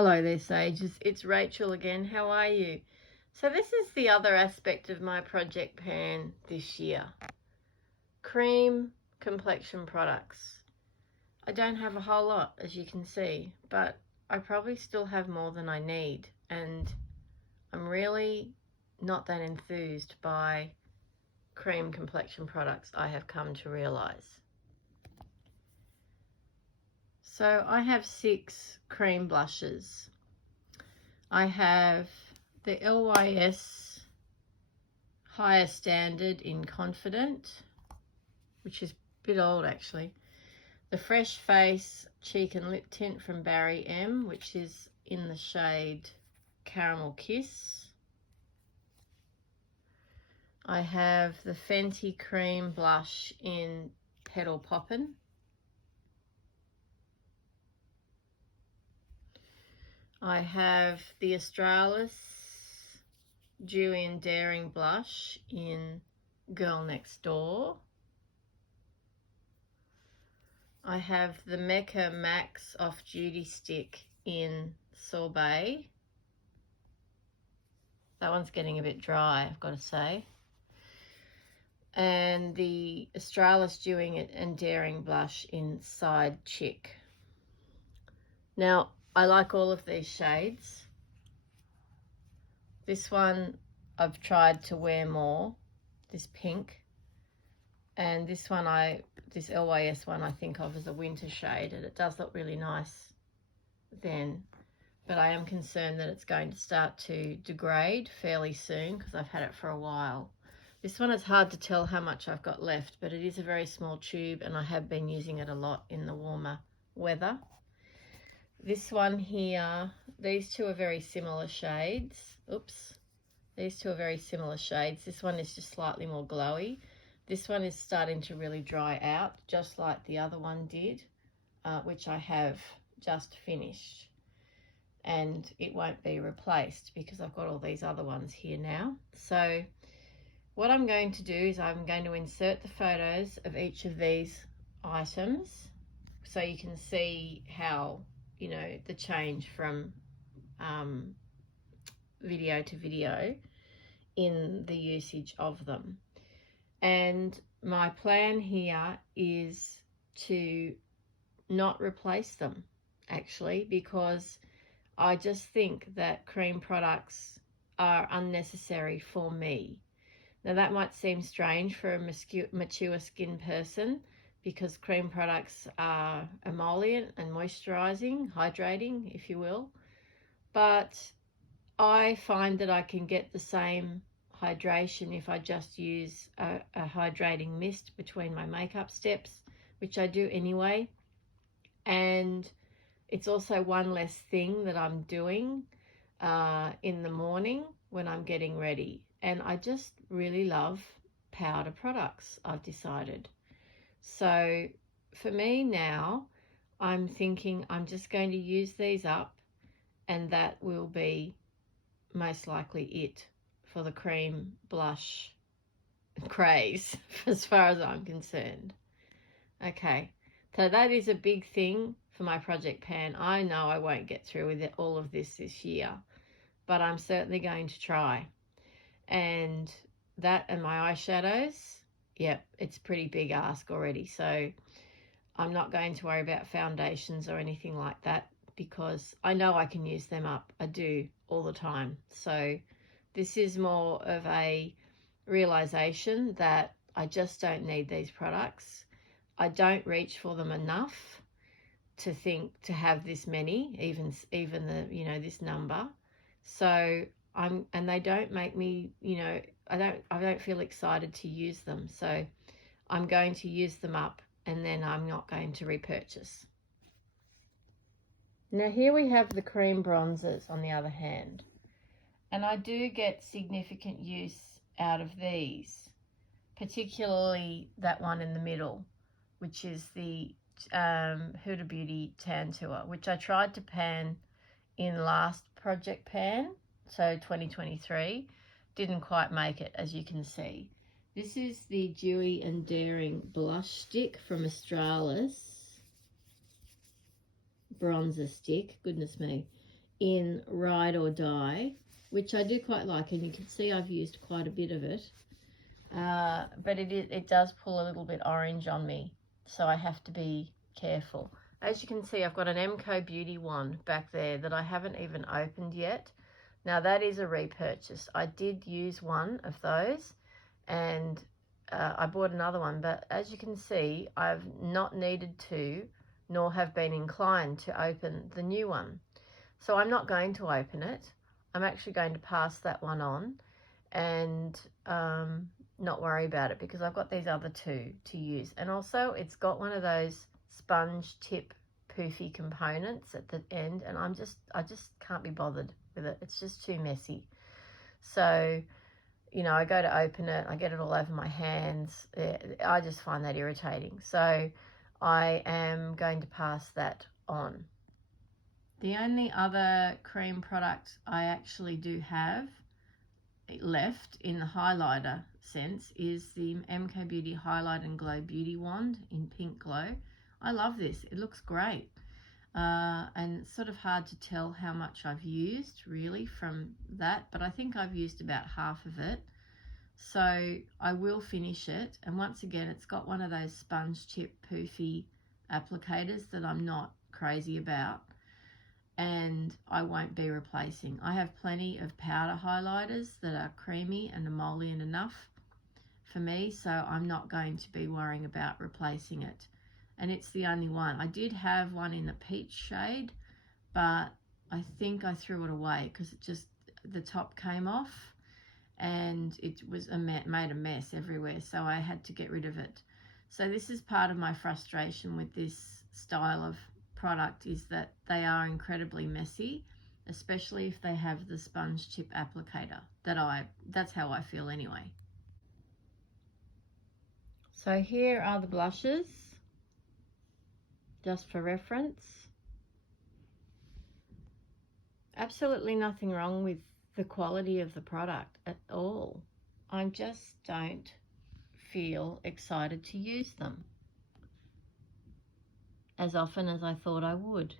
Hello there, sages. It's Rachel again. How are you? So this is the other aspect of my project pan this year. Cream complexion products. I don't have a whole lot, as you can see, but I probably still have more than I need, and I'm really not that enthused by cream complexion products, I have come to realize. So I have 6 cream blushes. I have the LYS Higher Standard in Confident, which is a bit old actually. The Fresh Face Cheek and Lip Tint from Barry M, which is in the shade Caramel Kiss. I have the Fenty Cream Blush in Petal Poppin'. I have the Australis Dewy and Daring Blush in Girl Next Door. I have the Mecca Max Off Duty Stick in Sorbet. That one's getting a bit dry, I've got to say. And the Australis Dewy and Daring Blush in Side Chick. Now, I like all of these shades. This one I've tried to wear more, this pink. And this one, this LYS one I think of as a winter shade, and it does look really nice then. But I am concerned that it's going to start to degrade fairly soon because I've had it for a while. This one is hard to tell how much I've got left, but it is a very small tube and I have been using it a lot in the warmer weather. This one here, these two are very similar shades. Oops. These two are very similar shades. This one is just slightly more glowy. This one is starting to really dry out, just like the other one did, which I have just finished. And it won't be replaced because I've got all these other ones here now. So what I'm going to do is I'm going to insert the photos of each of these items so you can see how, you know, the change from video to video in the usage of them. And my plan here is to not replace them actually, because I just think that cream products are unnecessary for me. Now that might seem strange for a mature skin person because cream products are emollient and moisturizing, hydrating, if you will. But I find that I can get the same hydration if I just use a hydrating mist between my makeup steps, which I do anyway. And it's also one less thing that I'm doing in the morning when I'm getting ready. And I just really love powder products, I've decided. So for me now, I'm thinking I'm just going to use these up, and that will be most likely it for the cream blush craze as far as I'm concerned. Okay, so that is a big thing for my project pan. I know I won't get through with all of this year, but I'm certainly going to try. And that and my eyeshadows, yep, it's a pretty big ask already. So I'm not going to worry about foundations or anything like that because I know I can use them up. I do all the time. So this is more of a realization that I just don't need these products. I don't reach for them enough to think to have this many, even the, you know, this number. So and they don't make me, you know, I don't feel excited to use them. So I'm going to use them up and then I'm not going to repurchase. Now here we have the cream bronzers on the other hand. And I do get significant use out of these, particularly that one in the middle, which is the Huda Beauty Tan Tour, which I tried to pan in last project pan, so 2023. Didn't quite make it, as you can see. This is the Dewy and Daring Blush Stick from Australis. Bronzer stick, goodness me, in Ride or Die, which I do quite like, and you can see I've used quite a bit of it. But it does pull a little bit orange on me, so I have to be careful. As you can see, I've got an MCO Beauty wand back there that I haven't even opened yet. Now that is a repurchase. I did use one of those, and I bought another one, but as you can see, I've not needed to, nor have been inclined to open the new one. So I'm not going to open it. I'm actually going to pass that one on and not worry about it, because I've got these other two to use. And also it's got one of those sponge tip poofy components at the end, and I just can't be bothered with it. It's just too messy. So, you know, I go to open it, I get it all over my hands. I just find that irritating. So I am going to pass that on. The only other cream product I actually do have left in the highlighter sense is the MK Beauty Highlight and Glow Beauty Wand in Pink Glow. I love this. It looks great. And it's sort of hard to tell how much I've used really from that, but I think I've used about half of it. So I will finish it. And once again, it's got one of those sponge tip poofy applicators that I'm not crazy about, and I won't be replacing. I have plenty of powder highlighters that are creamy and emollient enough for me, so I'm not going to be worrying about replacing it. And it's the only one. I did have one in the peach shade, but I think I threw it away because it just, the top came off and it was made a mess everywhere, so I had to get rid of it. So this is part of my frustration with this style of product, is that they are incredibly messy, especially if they have the sponge tip applicator. That's how I feel anyway. So here are the blushes, just for reference. Absolutely nothing wrong with the quality of the product at all. I just don't feel excited to use them as often as I thought I would.